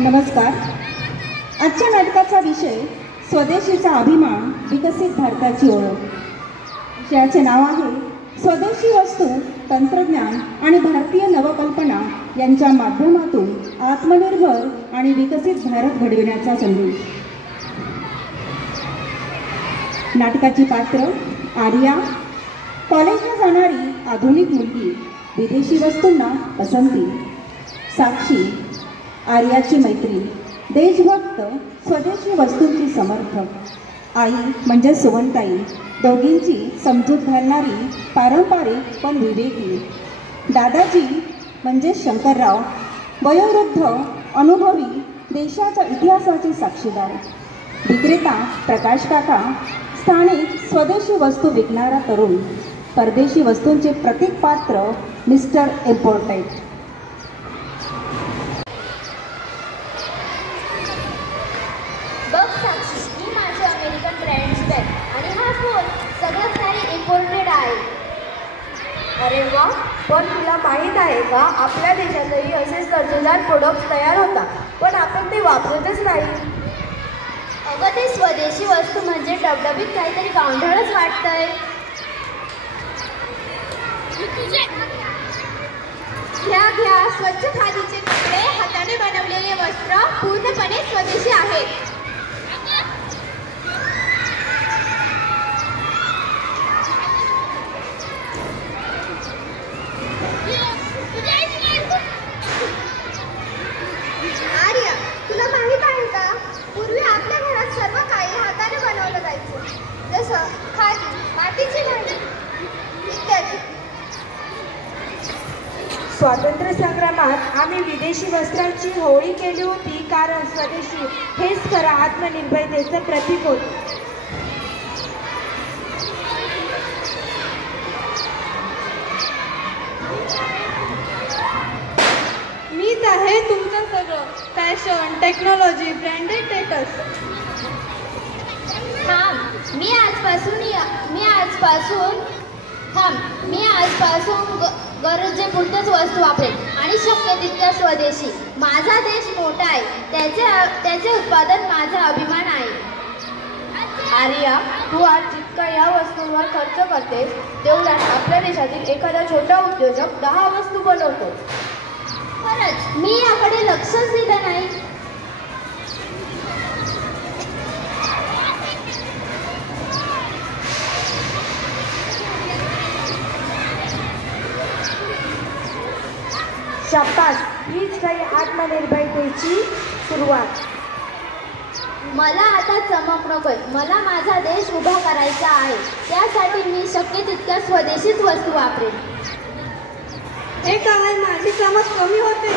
नमस्कार. आजच्या नाटकाचा विषय स्वदेशीचा अभिमान विकसित भारताची ओळख. विषयाचे नाव आहे स्वदेशी वस्तू, तंत्रज्ञान आणि भारतीय नवकल्पना यांच्या माध्यमातून आत्मनिर्भर आणि विकसित भारत घडविण्याचा संदेश. नाटकाची पात्र आर्या, कॉलेजला जाणारी आधुनिक मुलगी, विदेशी वस्तूंना पसंती. साक्षी, आर्याची मैत्रीण, देशभक्त, स्वदेशी वस्तूंची समर्थक. आई म्हणजे सुवंताई, दोघींची समजूत घालणारी, पारंपरिक पण विवेकी. दादाजी म्हणजे शंकरराव, वयोवृद्ध, अनुभवी, देशाच्या इतिहासाचे साक्षीदार. विक्रेता प्रकाश काका, स्थानिक स्वदेशी वस्तू विकणारा तरुण. परदेशी वस्तूंचे प्रतीक पात्र मिस्टर इम्पोर्टेड. बघ साक्षी, ही माझी अमेरिकन ब्रँडची बॅग आणि हा फोन सगळं काही इम्पोर्टेड आहे. अरे वा, पण तुला माहीत आहे का, आपल्या देशातही असेच दर्जेदार प्रोडक्ट्स तयार होतात, पण आपण ते वापरतच नाही. अगं, ते स्वदेशी वस्तू म्हणजे डबडबीत काहीतरी गावंढळच वाटतंय. घ्या स्वच्छ खादीचे कपडे, हाताने बनवलेले वस्त्र पूर्णपणे स्वदेशी आहेत. आर्या, तुला माहित आहे का, पूर्वी आपल्या घरात सर्व काही हाताने बनवलं जायचं, जसं खादी, मातीची भांडी इत्यादी. स्वातंत्र्य संग्रामात आम्ही विदेशी वस्त्रांची होळी केली होती, कारण स्वदेशी हेच खरं आत्मनिर्भरतेचं प्रतीक होतं. मीच आहे तुमचं सगळं, फॅशन, टेक्नॉलॉजी, ब्रँडेड स्टेटस. मी आजपासून गरजेपुरतेच वस्तू वापरेन आणि शक्य तितक्या स्वदेशी. माझा देश मोठा आहे, त्याचे उत्पादन माझा अभिमान आहे. आर्या, तू आज जितका या वस्तूंवर खर्च करतेस, तेवढ्यात आपल्या देशातील एखादा छोटा उद्योजक 10 वस्तू बनवतो. खरंच मी याकडे लक्षच दिलं नाही. शाबास, हीच काही आत्मनिर्भरतेची सुरुवात. मला आता चमक नकोय, मला माझा देश उभा करायचा आहे. त्यासाठी मी शक्य तितक्या स्वदेशीच वस्तू वापरेन. हे काय, माझी चमक कमी होते.